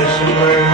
जिसमें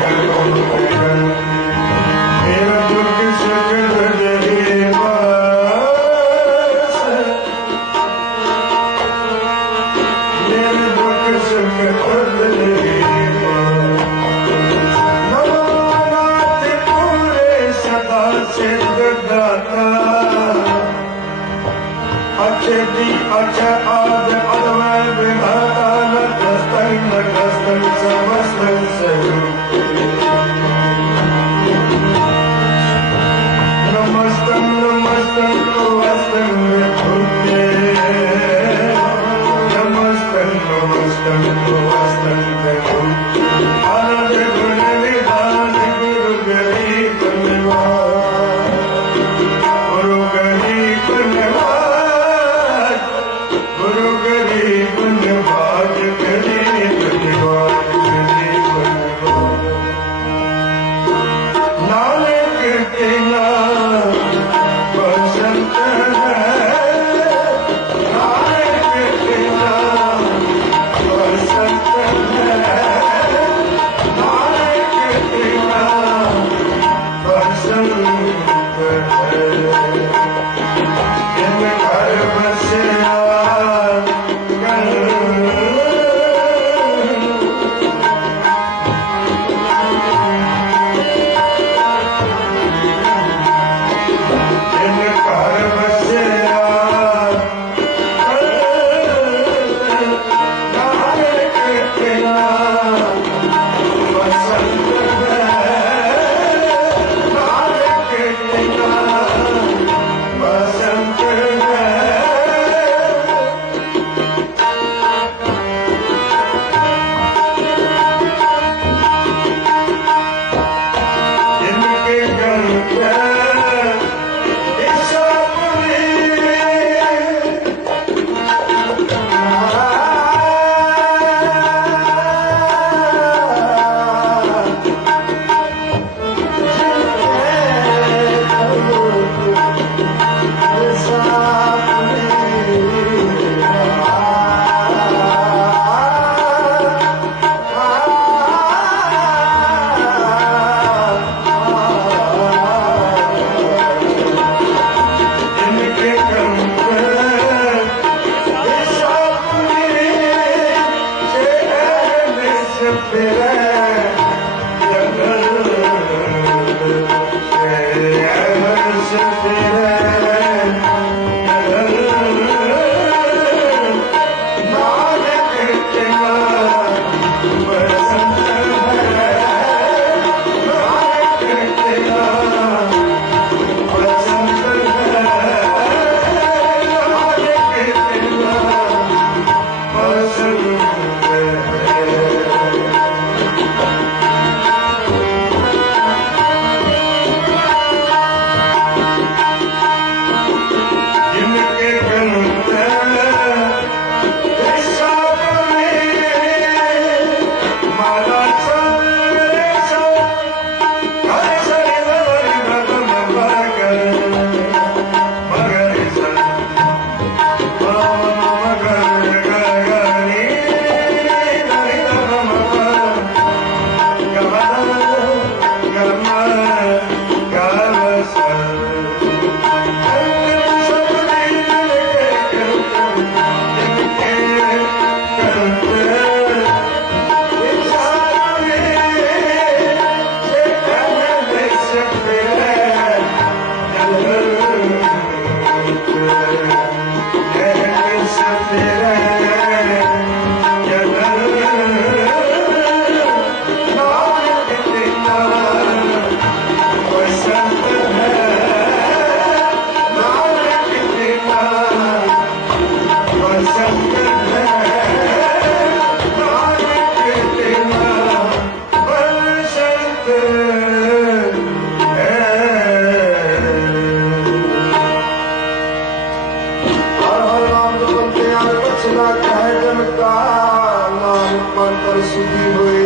सुखी हुए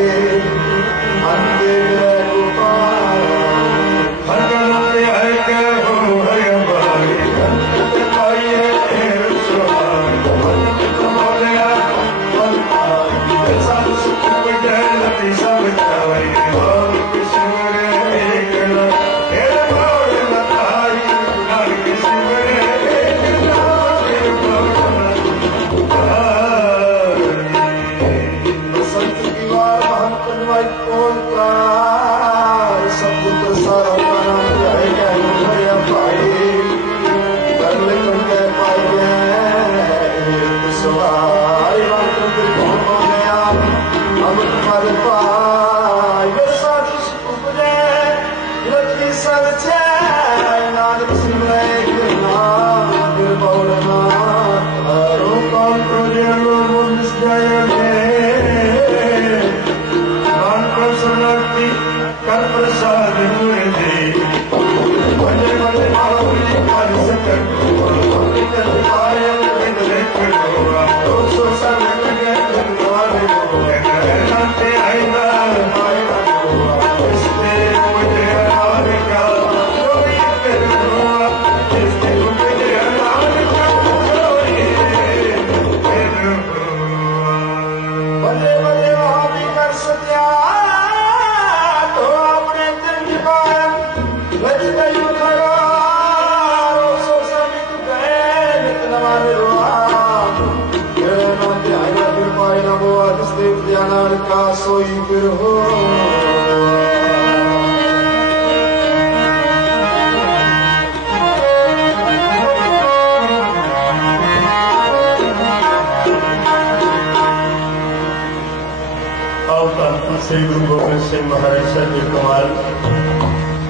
अंते गोपाल सोई फिर हो श्री गुरु गोबिंद सिंह महाराज सच्चे कमाल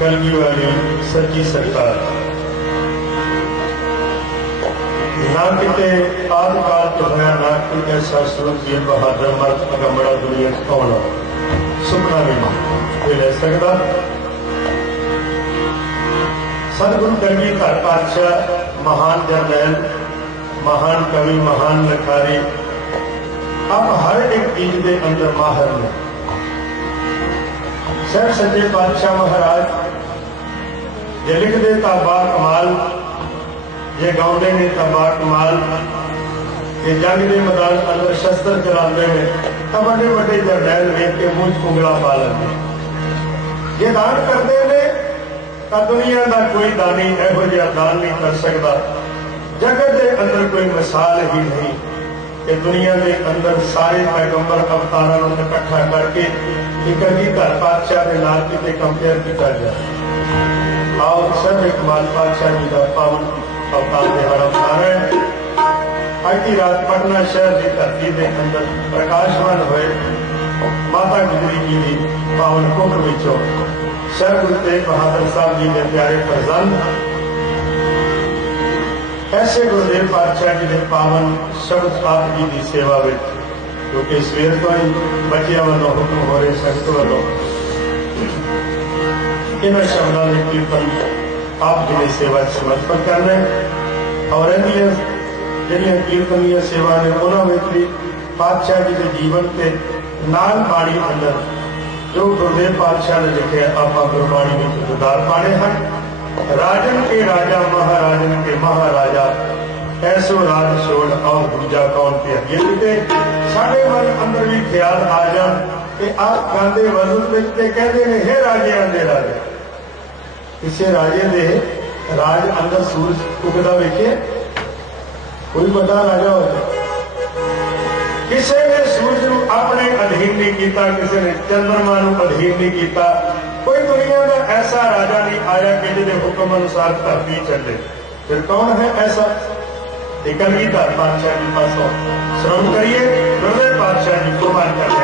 कलगी वाली सच्ची सरकार ना किते आदि काल तो होया ना कोई ऐसा सूरजीत बहादुर मर्द अगंबड़ा दुनिया आना सुखना भी कोई ले सकता। सतगुरु कलगी धर पातशाह महान जरनैल महान कवि महान लिखारी अब हर एक चीज के अंदर माहर ने। सर सच्चे पातशाह महाराज जे लिखते ता बा कमाल जे गाँवते ने ता बा कमाल ये जंग के मैदान अंदर शस्त्र चलाते हैं तो बड़े बड़े जरनैल वेख के मुंह कुंगला पा लेंगे। जे दान करते हैं तो दुनिया का कोई दानी यहो जिहा दान नहीं कर सकता। जगत के अंदर कोई मिसाल ही नहीं कि दुनिया के अंदर सारे पैगंबर अवतारों को इकट्ठा करके कलगी धर पातशाह के नाल किते कंपेयर किया जाए। आओ सब इकबाल पातशाह जी का पावन अवतार दिहाड़ा मना रहे हैं। आज की रात पटना शहर की धरती के अंदर प्रकाशमान हुए माता गुजरी जी की पावन कुख विचों सर गुरु तेग बहादुर साहब जी के प्यारे फरजंद ऐसे गुरुदेव पातशाह जी के पावन शब्द आप जी की सेवा में क्योंकि सवेर तो ही बच्चों वालों हुक्म हो रहे संगत वालों इन शब्दों के कीर्तन आप जी की सेवा समर्पण कर रहे और ਜਿਹੜੀਆਂ ਕੀਰਤਨੀय सेवा ने उन्होंने भी पातशाह जी के जीवन के नाल पानी अंदर जो गुरुदेव पातशाह ने लिखे आप गुरबाणी में उदार पाने हैं। राजन के राजा महाराजन के महाराजा ऐसो राज छोड़ और दूजा कौन पे अगे साढ़े मन अंदर भी ख्याल आ जान कि आप गांधे वजूद में कहते हैं हे राजे दे राजे किसी राजे दे राज अंदर सूरज उगदा वेखे कोई बड़ा राजा हो किसी ने सूरज को अपने अधीन नहीं किया किसी ने चंद्रमा को अधीन नहीं किया। कोई दुनिया का ऐसा राजा नहीं आया कि जिसे हुक्म अनुसार धरती चले। फिर कौन है ऐसा? कलगी धर पातशाह जी पासों श्रवण करिए गुरुदेव पातशाह जी कुर्बान करने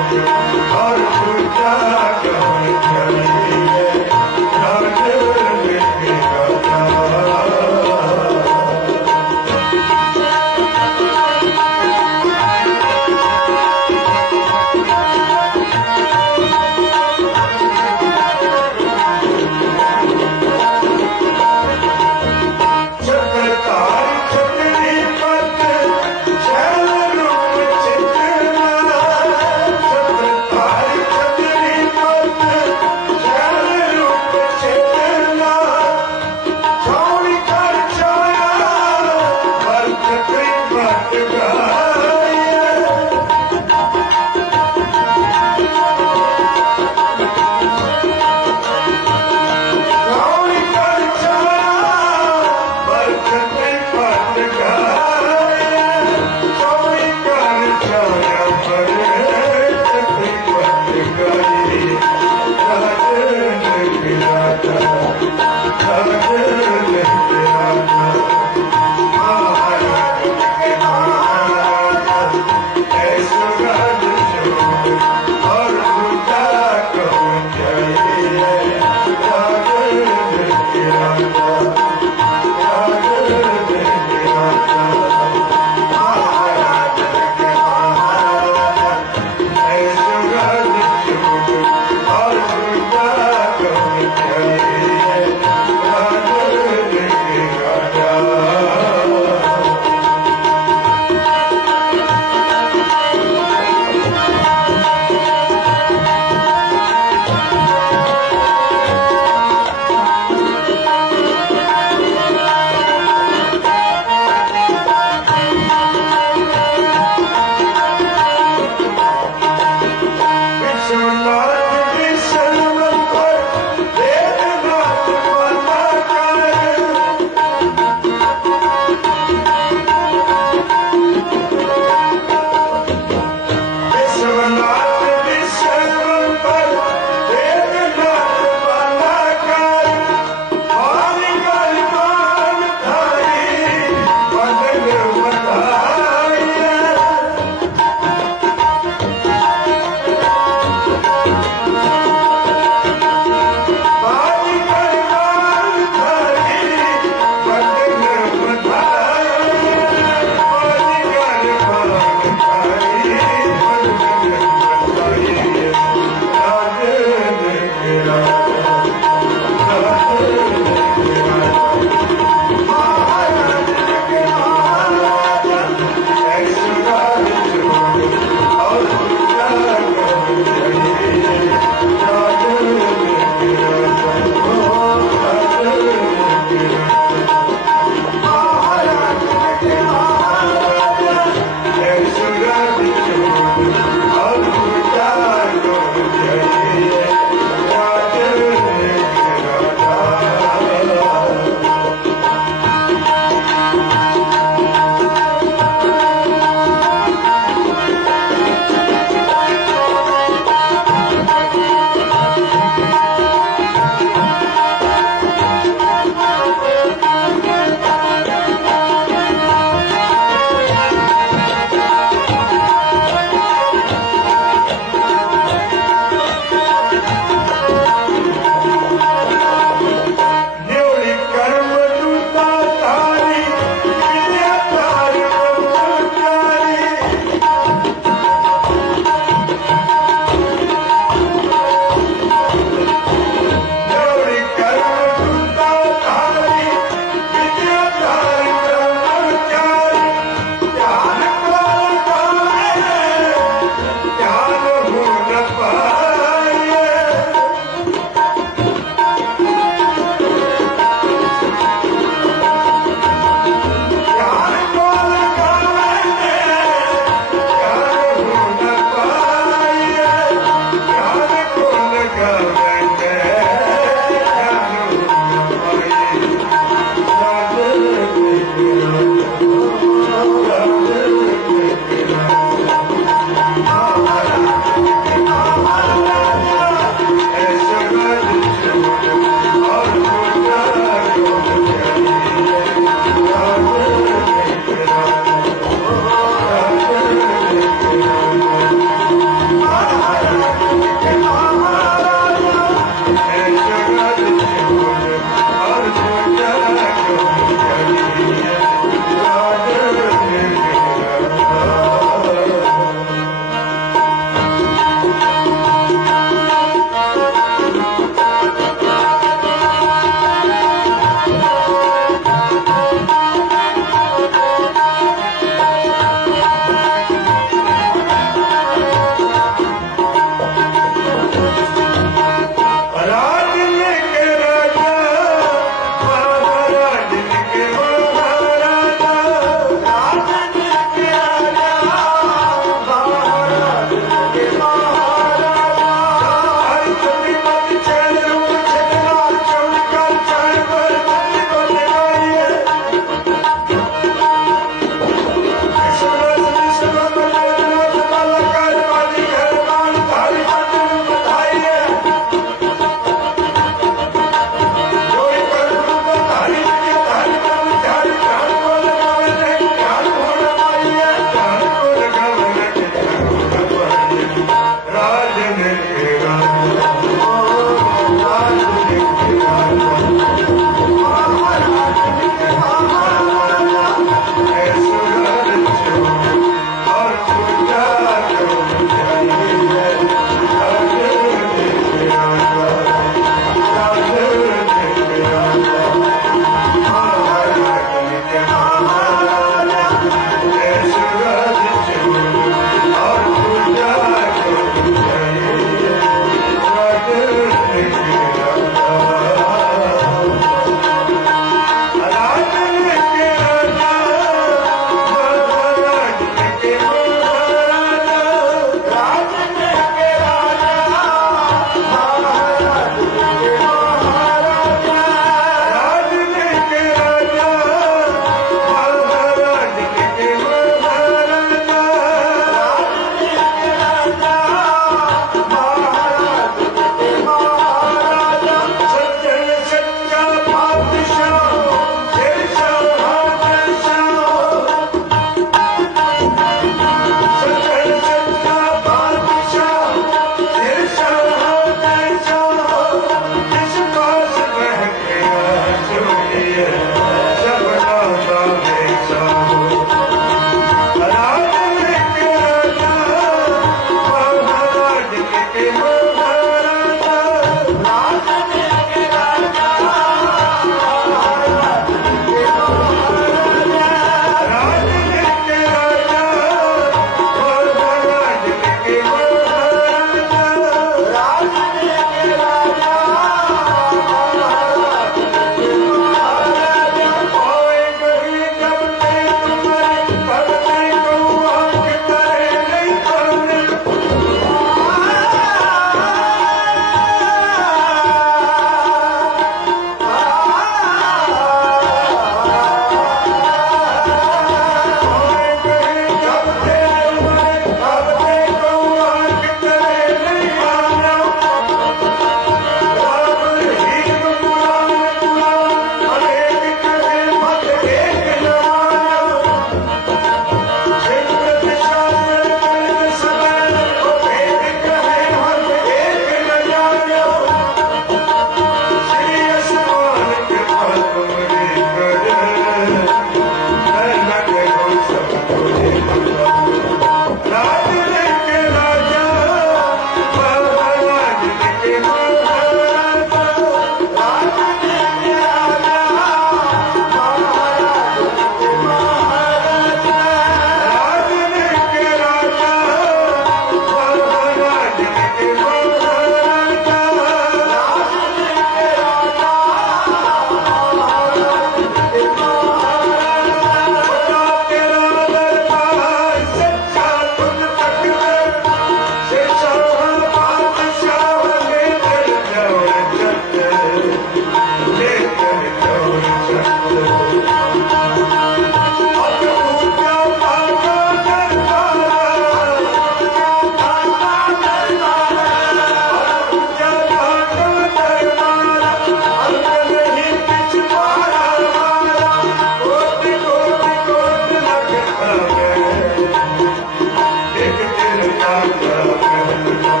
Thank you.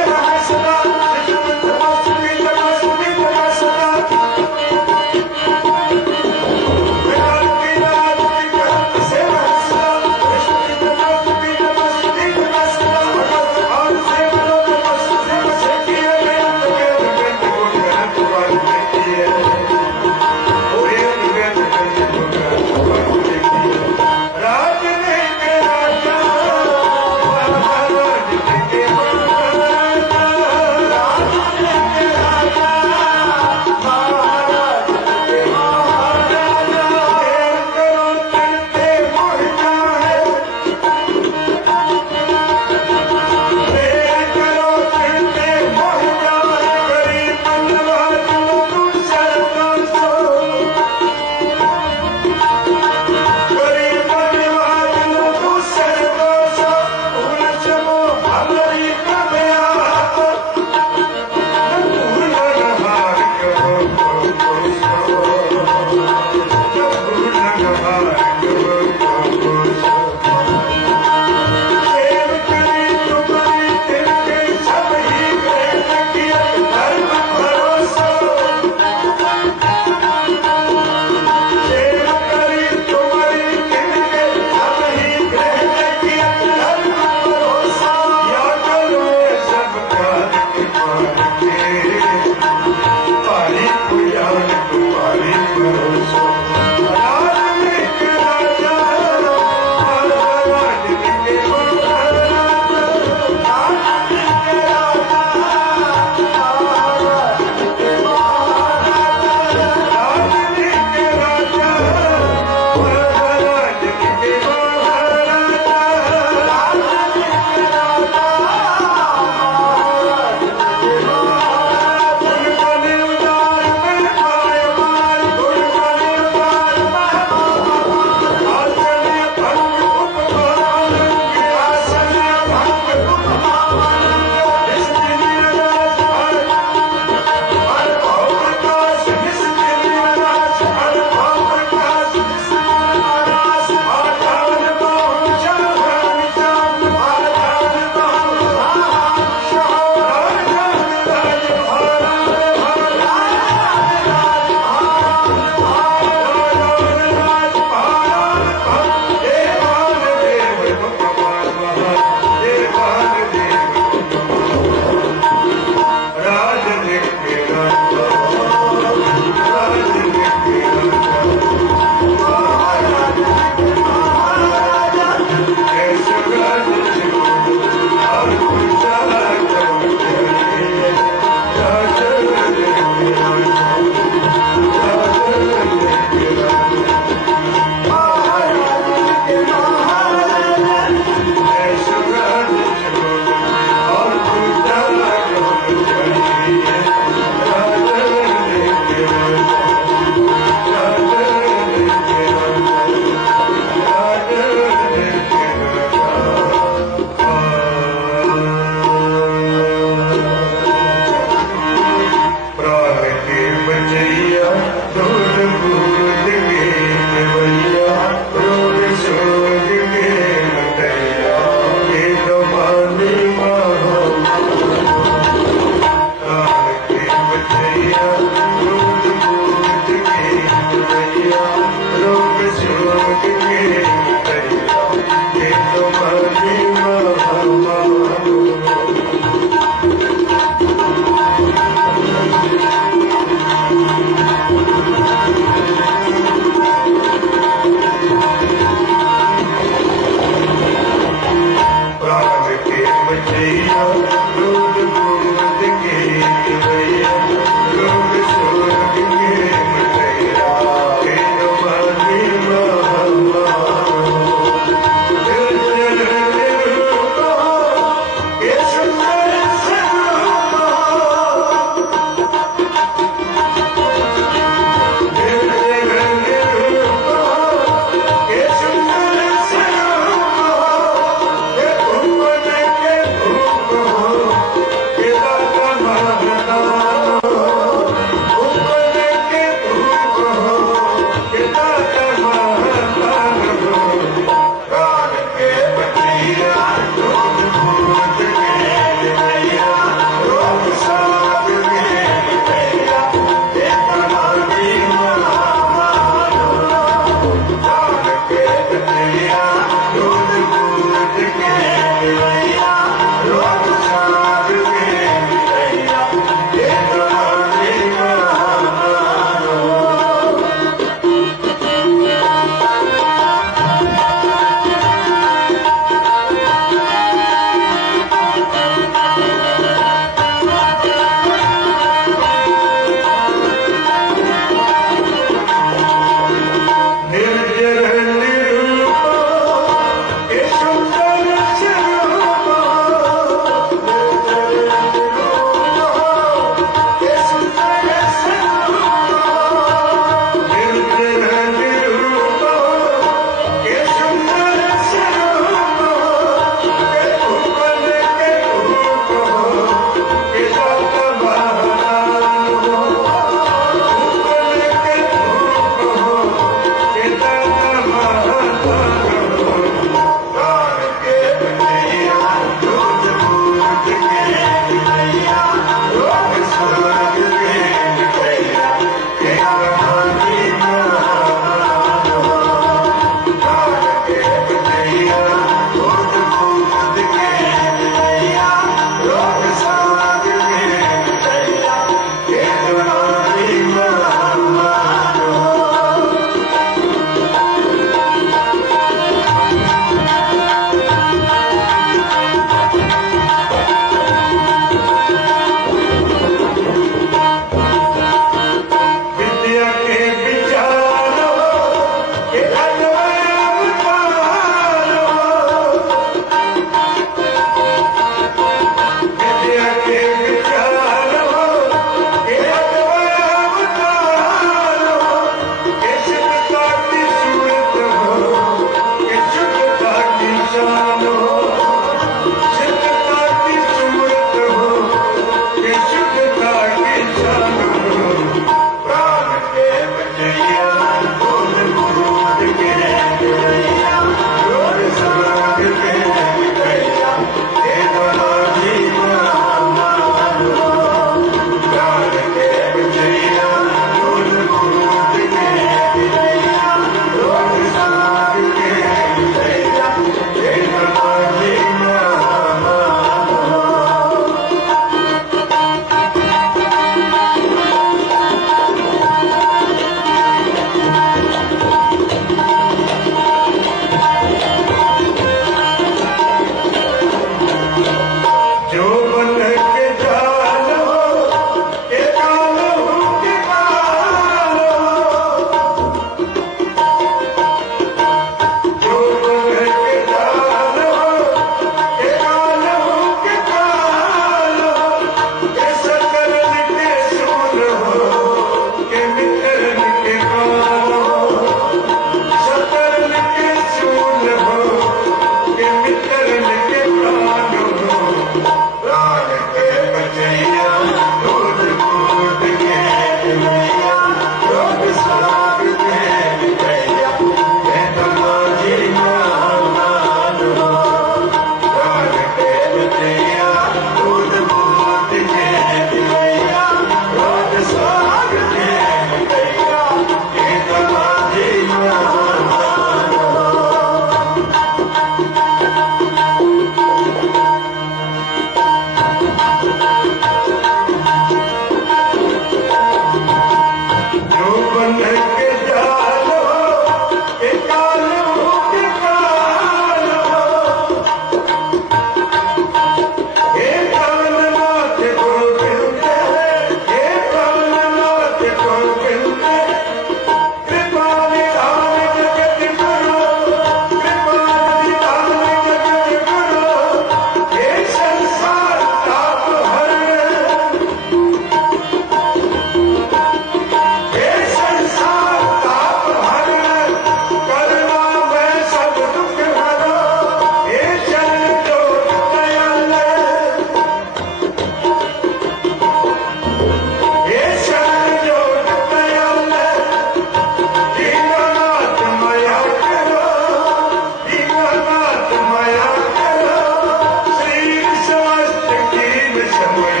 Yeah.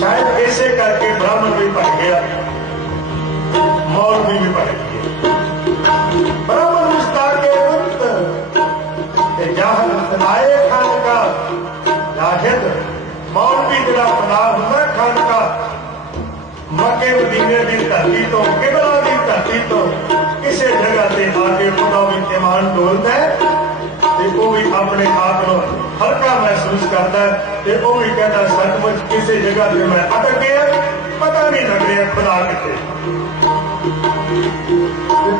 शायद इसे करके ब्राह्मण भी भटक गया, मौलवी भी भटक गया। ब्राह्मण मुस्ता के जहां आए खान का जाहिद, मौलवी जरा पना हुआ खान का मक्के मदीने की धरती तो किबला की धरती तो किसी जगह से आके खुदा भी ईमान डोलता है ते वो भी अपने आप को हल्का महसूस करता है ते वो भी कहता सचमुच किसी जगह से मैं अटक गया, पता नहीं लग रहा खुदा कितने।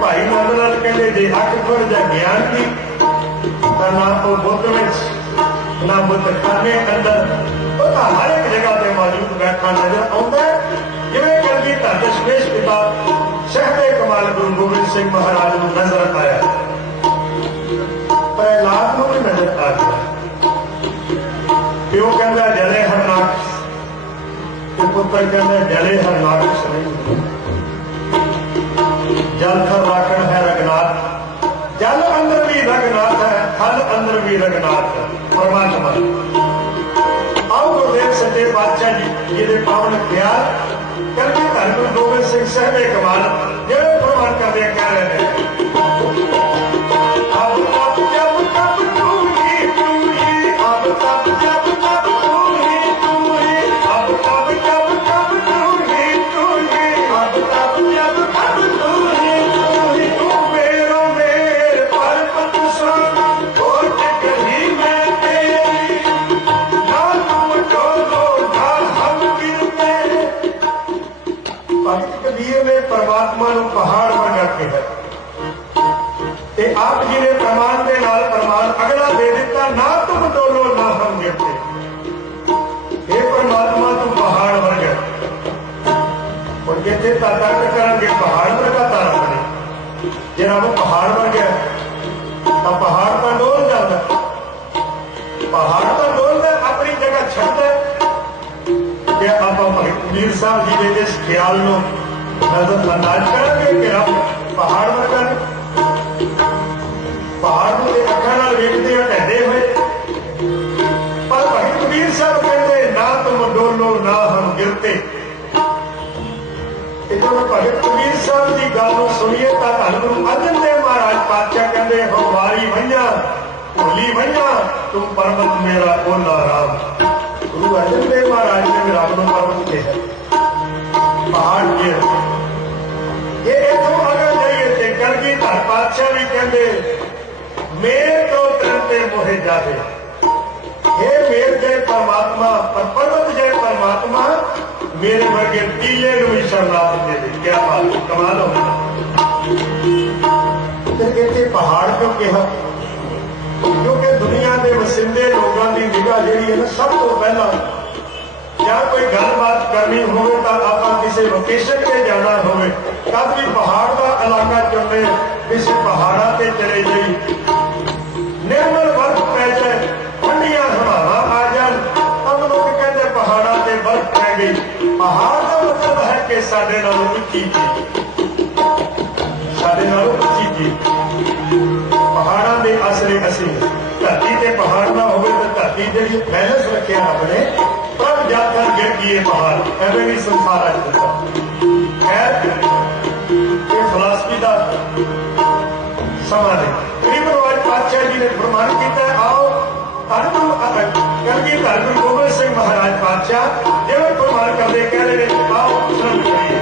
भाई नंद लाल कहते जे अख खुल जाए ज्ञान की तो ना वो बुत में ना बुत खाने अंदर पता हर एक जगह पे मौजूद बैठा नजर आता है। जिवें कलगी धर दशमेश पिता शहदे कमाल गुरु गोबिंद सिंह महाराज को नजर आया, प्रहलाद को भी नजर आ गया। प्यो कहता जले हरनाक्ष, पुत्र कहता जले हरनाक्ष नहीं, जल थर राखण है रघुनाथ, जल अंदर भी रघुनाथ है, थल अंदर भी रघुनाथ है परमात्मा। आओ गुरुदेव सच्चे पातशाह जी ये पावन ख्याल कलगी धर गुरु गोबिंद सिंह सहबे कमाल जो प्रमाण करते कह रहे हैं। परमात्मा को पहाड़ वर्गा कहा ते आप जी ने प्रमाण के नाल प्रमाण अगला दे दिता, ना तुम डोलो ना हम गिरते। हे परमात्मा तू पहाड़ वर्गा और जिथे तर्क करेंगे पहाड़ वर्गा तारा बने, जे रब पहाड़ वर्गा तो पहाड़ तो डोल जाता, पहाड़ तो डोलता अपनी जगह छड़ता। क्या आप भगत कबीर साहब जी के इस ख्याल को नजरअंदाज करेंगे कि रब पहाड़ वर्गा ने पहाड़ को अखा नाल वेखदे हो ढहंदे हुए, पर भगत कबीर साहब कहते ना तुम डोलो ना हम गिरते। जब भगत कबीर साहब की गल सुनिए तो धन गुरु अर्जन देव महाराज पातशाह कहते हो वारी वैया भोली वैया तुम पर्वत मेरा ओला राम। गुरु अर्जन देव महाराज ने रब को पर्वत कहा, पहाड़ गिर। ये इतों अगर जाइए थे कलगी धर पातशाह भी कहते मेर तो तरते मोहे जाते, हे मेर जय परमात्मा पर पर्वत जय परमात्मा मेरे वर्गे टीले को भी शरणार्थ दे दे। क्या बात कमाल हो। फिर कहते पहाड़ क्यों कहा, क्योंकि दुनिया के वसिंदे लोगों की निगाह जी है ना सब तो पहला या कोई गलबात करनी हो तो आप किसी लोकेशन पे जाना हो तब भी पहाड़ का इलाका चुनने, किसी पहाड़ा से चले जाई, निर्मल बर्फ पै जाए, ठंडिया हवावां आ जाए, तब लोग कहते पहाड़ा से बर्फ पै गई। पहाड़ का मतलब है कि साडे नालों उच्ची चीज, साडे नालों उच्ची चीज। पहाड़ा के असले असी धरती से पहाड़ ना हो तो धरती जी बैलेंस रखे रब ने, पर जाकर गिर गई पहाड़ एवं भी संसार खैर ये फिलासफी का समा है। गरीब नवाज पातशाह जी ने प्रमाण किया, आओ कलगी धर गुरु गोबिंद सिंह महाराज पातशाह जिवें प्रमाण करते कह रहे हैं, आओ श्रवण करिए।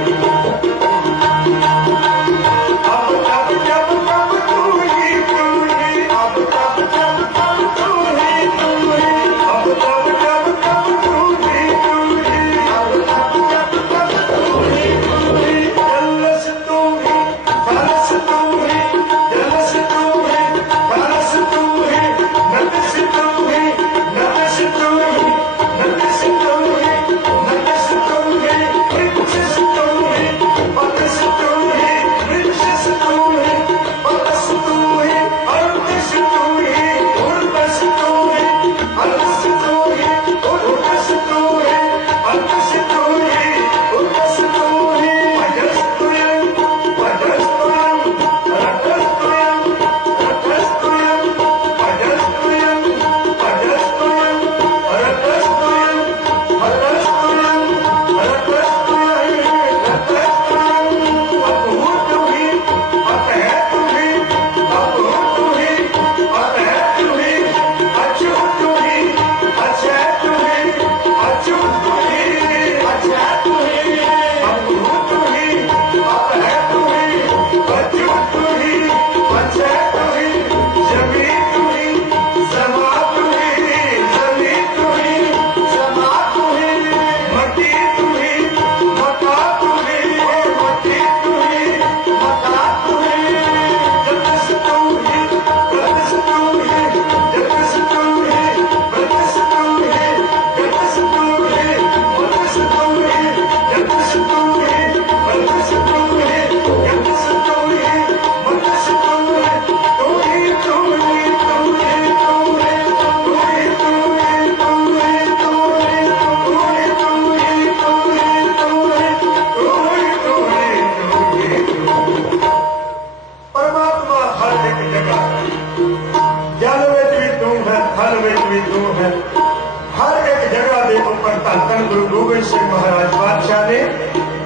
धन धन गुरु गोबिंद सिंह महाराज पातशाह ने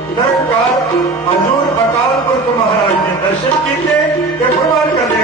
निरंकार हजूर अकाल पुरख महाराज ने दर्शन किए। प्रमाण करने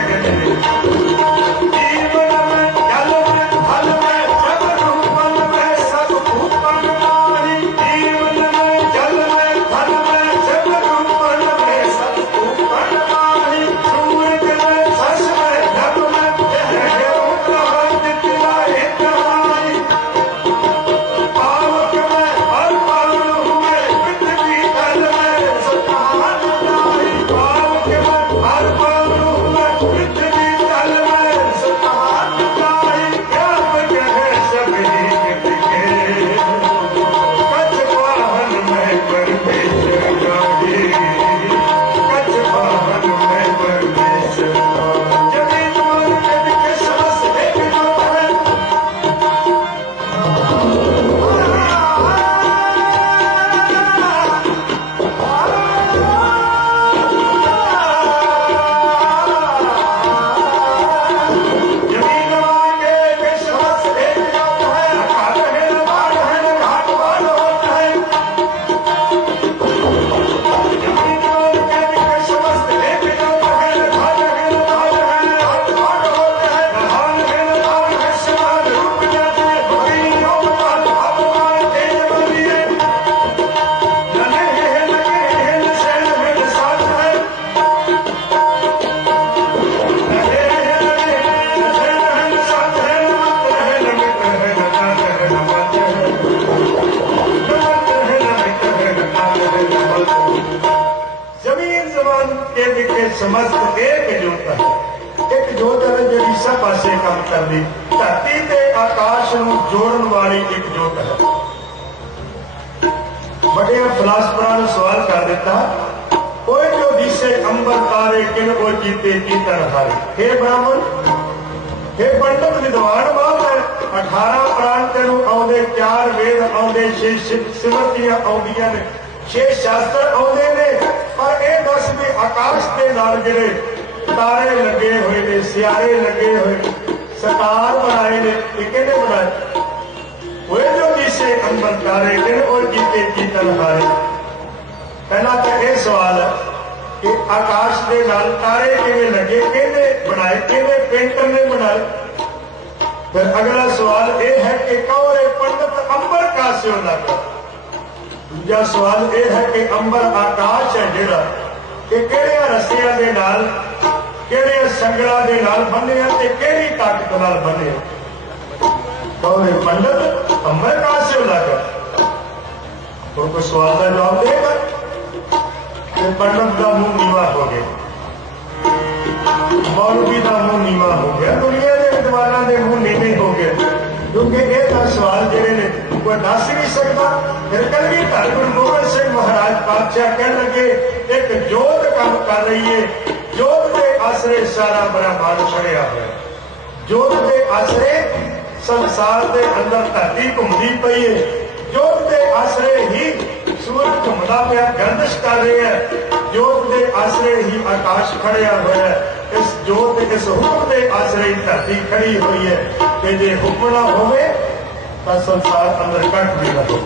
समस्त एक जोत है। एक जोत है जी सब पासे काम करती, धरती ते आकाश नूं जोड़न वाली एक जोत है। बड़े फिलासफरां ने सवाल कर दिता, कोई जो दिसे अंबर तारे किन ओ कीते कीर्तन हारे। हे ब्राह्मण, हे पंडित विद्वान बात है, 18 प्राण तेनू आउंदे, 4 वेद आउंदे, 6 सिमरतियां आउंदियां ने, 6 शास्त्र आउंदे ने, पर यह दस भी आकाश के नाल जिहड़े तारे लगे हुए ने, सियारे लगे हुए, सितार बनाए ने, किहने बनाए? वो जो दिसे अंबर तारे किन ओ कीते कीर्तन हारे। पहला तो यह सवाल है कि आकाश के नाल तारे किवें लगे, किहने बनाए, किहने पेंटर ने बनाए। फिर अगला सवाल यह है कि कौरे पंडित अंबर कास्यों लगा। दूजा सवाल यह है कि अंबर आकाश है जिहड़ा कि किहड़ियां रस्सियां दे नाल, किहड़ियां संगलां दे नाल बन्निया ते किहड़ी ताकत नाल बन्निया। कौरे पंडित अंबर कास्यों लगा। तो कोई सवाल का जवाब देगा कि पंडित का मुंह नीवा हो गया, मौलवी का मुंह नीवा हो गया, दुनिया के विद्वानां दे मुंह नीवे हो गए, क्योंकि यह सवाल जिहड़े ने कोई दस ही नहीं सकता। फिर कलगी धर गुरु गोबिंद सिंह महाराज पातशाह कह लगे, एक जोत काम कर रही है, जोत के आसरे सारा ब्रह्मांड छड़िया हुआ, जोत के आसरे संसार के अंदर धरती घूमती पई है, जोत के आसरे ही सूरज घूमता पाया गर्दिश कर रही है, जोत के आसरे ही आकाश खड़िया हुआ है। इस जोत इस हुक्म के आसरे ही धरती खड़ी हुई है कि जे हुक्म ना होवे तो संसार अंदर कट भी ना हो।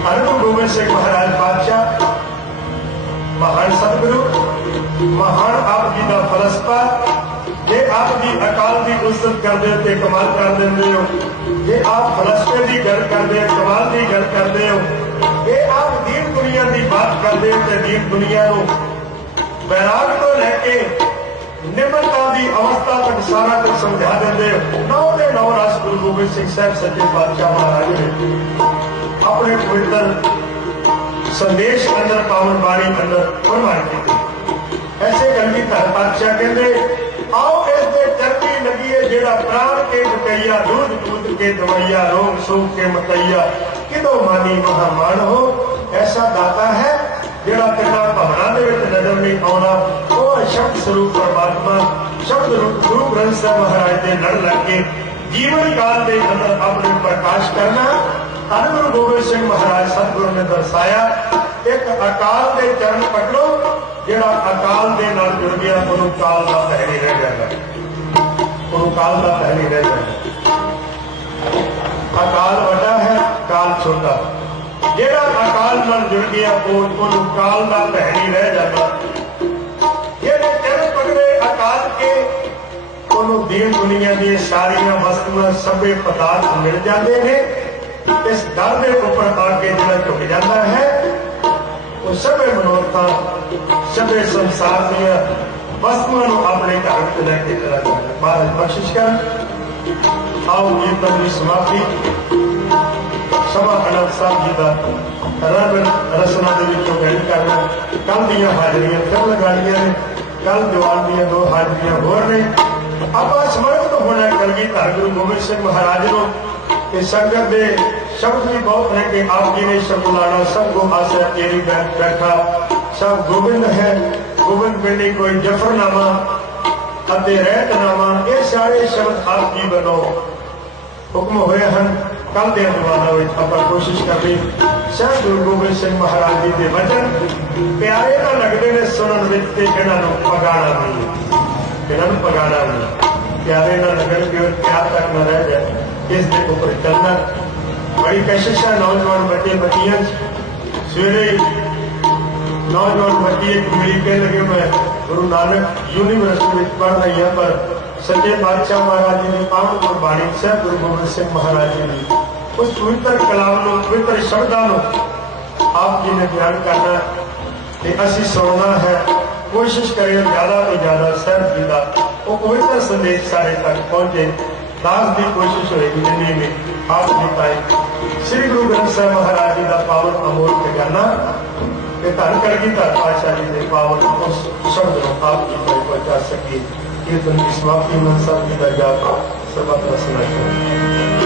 गुरु गोबिंद सिंह महाराज पातशाह महान सतगुरु, महान आप जी का फलसफा, जे आप जी अकाल की उस्तत करते हो तो कमाल कर देंगे हो, जे आप फलसफे की गल करते हो कमाल की गल करते हो, जे आप दीन दुनिया की बात करते हो तो दीन दुनिया को वैराग तो लैके निम्रता की अवस्था तक सारा कुछ समझा देंगे हो। 9 के 9 रस गुरु गोबिंद सिंह साहब सच्चे पातशाह महाराज ने अपने पवित्र संदेश अंदर पावन बाणी अंदर फरमान की। ऐसे गलती धर पातशाह कहते, आओ इस दे चरती लगी जेड़ा प्राण के मुकैया, दूध दूध के दवैया, रोग सोग के मतैया, किदो मानी महामान हो। ऐसा दाता है जेड़ा तिना भवना दे विच नजर नहीं आउंदा, वो शब्द स्वरूप परमात्मा शब्द रूप गुरु ग्रंथ साहिब महाराज के लड़ लग के जीवन काल के अंदर अपने प्रकाश करना। धन गुरु गोबिंद सिंह महाराज सतगुरु ने दर्शाया, एक अकाल के चरण पकड़ो, जेड़ा अकाल के नाल जुड़ गया उन्होंने काल का पहली रह जाएगा, उन्होंने काल का पहली रह जाएगा। अकाल बड़ा है, ਹੁੰਦਾ। ਜਿਹੜਾ ਅਕਾਲ ਨਾਲ ਜੁੜ ਗਿਆ ਉਹਨੂੰ ਕਾਲ ਦਾ ਭੈ ਨਹੀਂ ਰਹਿ ਜਾਂਦਾ। ਜਿਹੜੇ ਚਰਨ ਪਕੜੇ ਅਕਾਲ ਕੇ ਉਹਨੂੰ ਦੀਨ ਦੁਨੀਆ ਦੀਆਂ ਸਾਰੀਆਂ ਵਸਤੂਆਂ ਸਭੇ ਪਦਾਰਥ ਮਿਲ ਜਾਂਦੇ ਨੇ। ਇਸ ਦਰ ਦੇ ਉੱਪਰ ਆ ਕੇ ਜਿਹੜਾ ਝੁਕ ਜਾਂਦਾ ਹੈ ਉਹ ਸਭੇ ਮਨੋਰਥਾਂ ਸਭੇ ਸੰਸਾਰ ਦੀਆਂ ਵਸਤੂਆਂ ਨੂੰ ਆਪਣੇ ਘਰ ਵਿੱਚ ਲੈ ਕੇ ਚਲਾ ਜਾਂਦਾ। ਮਹਾਰਾਜ ਬਖਸ਼ਿਸ਼ ਕਰਨ। ਆਓ ਕੀਰਤਨ ਦੀ ਸਮਾਪਤੀ ਸਭਾ ਅਨੰਦ ਸਾਹਿਬ ਜੀ ਦਾ ਰਬ ਰਸਨਾ ਦੇ ਵਿੱਚੋਂ ਗੱਲ ਕਰਨਾ। ਕੱਲ ਦੀਆਂ ਹਾਜ਼ਰੀਆਂ ਫਿਰ ਲਗਾਣੀਆਂ ਨੇ। ਕੱਲ ਦੀਵਾਨ ਦੀਆਂ 2 ਹਾਜ਼ਰੀਆਂ ਹੋਰ ਨੇ। ਆਪਾਂ ਸਮਰਪਿਤ ਹੋਣਾ ਕਲਗੀਧਰ ਗੁਰੂ ਗੋਬਿੰਦ ਸਿੰਘ ਮਹਾਰਾਜ ਨੂੰ। ਤੇ ਸੰਗਤ ਦੇ ਸ਼ਬਦ ਵੀ ਬਹੁਤ ਹੈ ਕਿ ਆਪ ਜੀ ਨੇ ਸ਼ਬਦ ਲਾਣਾ ਸਭ ਕੋ ਆਸਰਾ ਤੇਰੀ ਬੈਠਾ ਸਭ ਗੋਬਿੰਦ ਹੈ। ਗੋਬਿੰਦ ਬਿੰਦੀ ਕੋਈ ਜਫਰਨਾਮਾ ਅਤੇ ਰਹਿਤਨਾਮਾ ਇਹ ਸਾਰੇ ਸ਼ਬਦ ਆਪ ਜੀ ਵੱਲੋਂ ਹੁਕਮ ਹੋਏ ਹਨ। ਕੱਲ ਦੇ ਦੀਵਾਨਾਂ ਵਿੱਚ ਆਪਾਂ ਕੋਸ਼ਿਸ਼ ਕਰਨੀ ਸਹਿਬ ਗੁਰੂ ਗੋਬਿੰਦ ਸਿੰਘ ਮਹਾਰਾਜ ਜੀ ਦੇ ਵਚਨ ਪਿਆਰੇ ਤਾਂ ਲੱਗਦੇ ਨੇ ਸੁਣਨ ਵਿੱਚ ਤੇ ਇਹਨਾਂ ਨੂੰ ਪਗਾਣਾ ਨਹੀਂ। ਇਹਨਾਂ ਨੂੰ ਪਗਾਣਾ ਨਹੀਂ। ਪਿਆਰੇ ਨਾ ਲੱਗਣ ਕਿ ਪਿਆਰ ਤੱਕ ਨਾ ਰਹਿ ਜਾਏ। ਇਸ ਦੇ ਉੱਪਰ ਚੱਲਣਾ ਬੜੀ ਕਸ਼ਿਸ਼ ਹੈ। ਨੌਜਵਾਨ ਬੱਚੇ ਬੱਚੀਆਂ ਸਵੇਰੇ नौजवान बच्चे मेरी कह लगे मैं गुरु नानक यूनिवर्सिटी में पढ़ रही है पर सच्चे बादशाह महाराज जी ने पावन गुरबाणी साहब गुरु गोबिंद सिंह महाराज जी ने उस पवित्र कलाम पवित्र शब्दों आप जी ने बयान करना ते असी सुनना है। कोशिश करें ज्यादा तो ज्यादा साहब जी का वो पवित्र संदेश सारे तक पहुंचे। दास की कोशिश होगी जिन्हें में आप जी पाए श्री गुरु ग्रंथ साहब महाराज जी का पावन अमोल करना धन कलगीधर पातशाह जी के पावन उस शब्द को आप जी तक पहुंचा सके। कीर्तन की समाप्ति में सब जी का जाप सर्वत्र सुना।